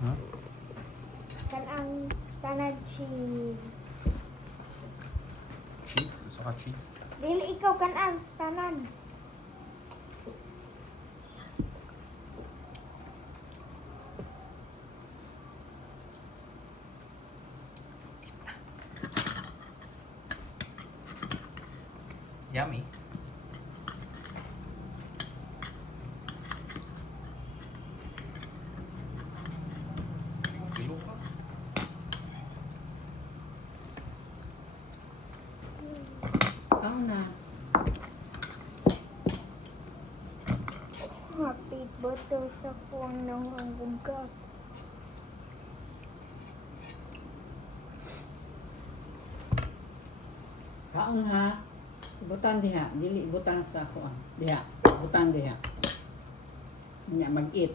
Hmm? Kanang tanan cheese. Cheese? Gusto ka cheese? Dili ikaw kanang tanan. Yummy. Kilo ka? Ako na. Hapit boto sa puwang ng bugas. Kaon ha. Ibutan diha. Dili ibutan sa ako. Diha. Ibutan diha. Nya mag-eat.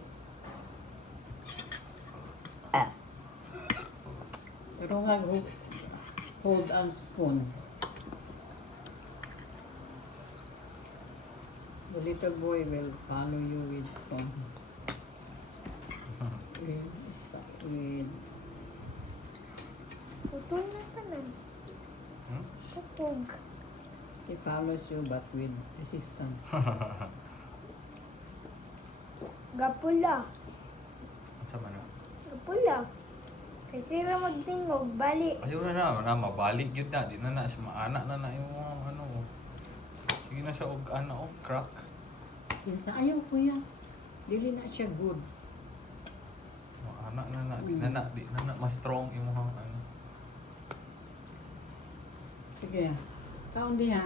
Pero nga hold ang spoon. The little boy will follow you with with Putol na tanan. Hmm? Kapog. he follows you but with resistance. Gapula. Sa mana? Gapula. Kasi sila magtingog, bali. Ayaw na mabalik yun na. Di na na siya maanak na yung mga ano. Sige na siya og ano, crack. Kinsa ayaw kuya. Dili na siya good. Maanak na. Di na na. Mas strong yung mga ano. Sige. Kaon diha.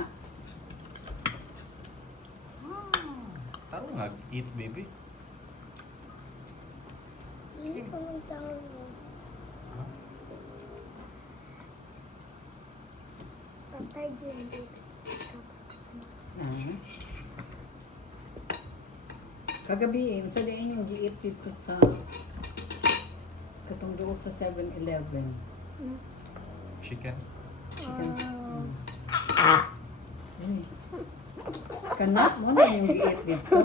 Taro nga, eat baby. Hindi ko ng tao mo. Patay din dito. Kagabi, sa diin yung giit dito sa katong duok sa 7-Eleven. Chicken. Chicken. Uy. Kanak mo na yung giit dito.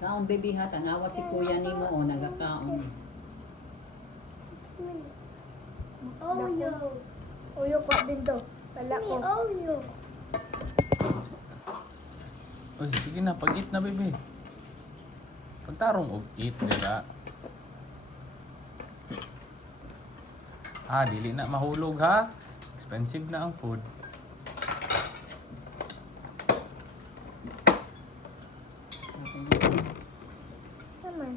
Kaon baby ha, tanawa si kuya nimo o nagakaon. Oyo. Oyo ko din to. Wala ko. Oyo. Uy, sige na, pag-eat na baby. Pagtarong og eat dira. Dili na mahulog ha. Expensive na ang food. Naman.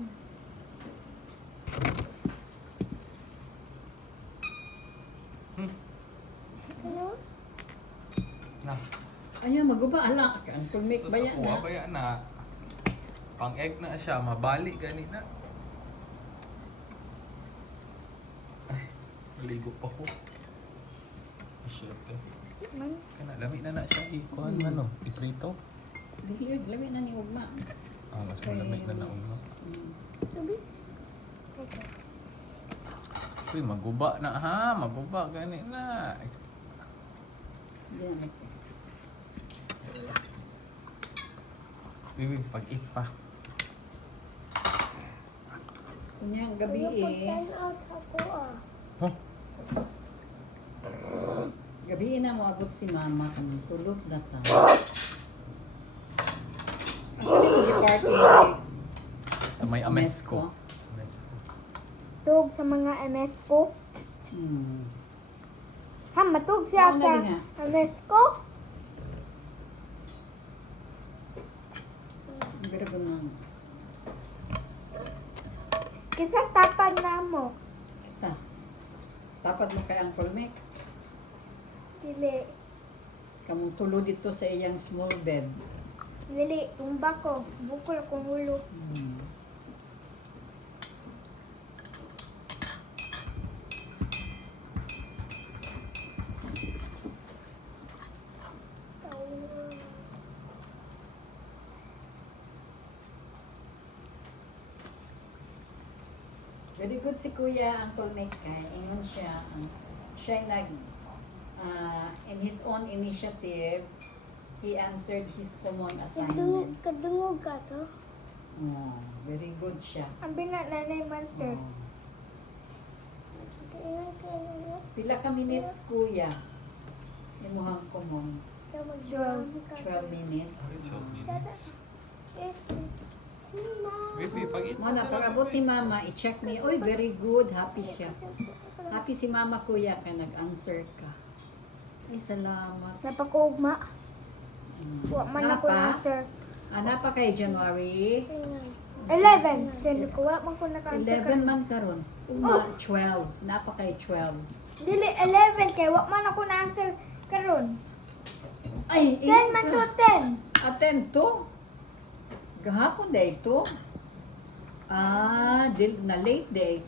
Ano? Na. Ayaw, maguba ala. Uncle Mick So, bayan kuha na. baya na. Pang-egg na siya, mabali gani na. Ay, maligo pa ko. Shit eh. Man. Kana, lami na siya. Ikuhan man no, iprito. Dili, lami na ni Ugma. Mas malamig na naong no. Tubig. Teka. Uy, maguba na ha. Maguba gani na. Yan. Bibi, pag-eat pa. Kunyang gabi Oyo, eh. pagtanaw sa ko Huh? Gabi na moabot si mama kung tulog na ta. Asa ni yung parking brake? Sa may Amesco. Amesco. Tug sa mga MS ko. Ha, matug siya Oo, sa naging ha. MS ko. Pero na. Kisa tapad na mo. Kita. Dapat mo kay Uncle Mick. Dili. Kamong tulo dito sa iyang small bed. Dili. Tumba ko. Bukol kong ulo. Very good si Kuya Uncle Mekay. Ingon siya, siya nag, in his own initiative, he answered his common assignment. Kadungog ka to. Oh, very good siya. Ang binananay mante. Oh. Pila ka minutes, Kuya? Imuhang common. 12 minutes. 12 minutes. Baby, pag-ito. Mo na, pag-abot ni Mama, i-check niya. Uy, very good. Happy siya. Happy si Mama, Kuya, kaya nag-answer ka. Ay, salamat. Napakuugma. Wa man ako Napa? answer. Pa kay January? 11. Then ko wa man ko naka-answer. 11 man karon. Uma, 12. Napa kay 12. Dili 11 kay wa man ako na-answer karon. Ay, 10 man to 10. Atento. Gahapon day ito. Na late day.